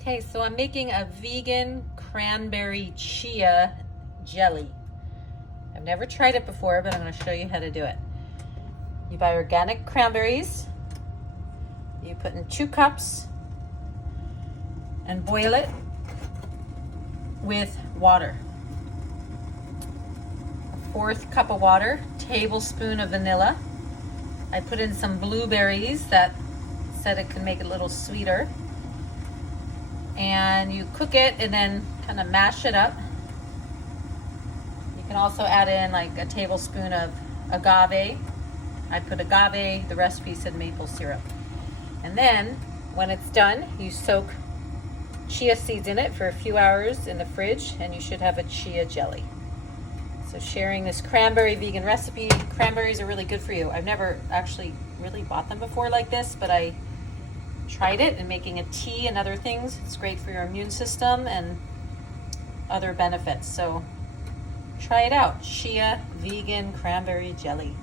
Okay, so I'm making a vegan cranberry chia jelly. I've never tried it before, but I'm going to show you how to do it. You buy organic cranberries, you put in 2 cups and boil it with water. 1/4 cup of water, tablespoon of vanilla. I put in some blueberries that said it can make it a little sweeter. And you cook it and then kind of mash it up. You can also add in like a tablespoon of agave. I put agave, the recipe said maple syrup. And then when it's done, you soak chia seeds in it for a few hours in the fridge and you should have a chia jelly. So sharing this cranberry vegan recipe. Cranberries are really good for you. I've never actually really bought them before like this, but I tried it and making a tea and other things. It's great for your immune system and other benefits. So try it out. Chia vegan cranberry jelly.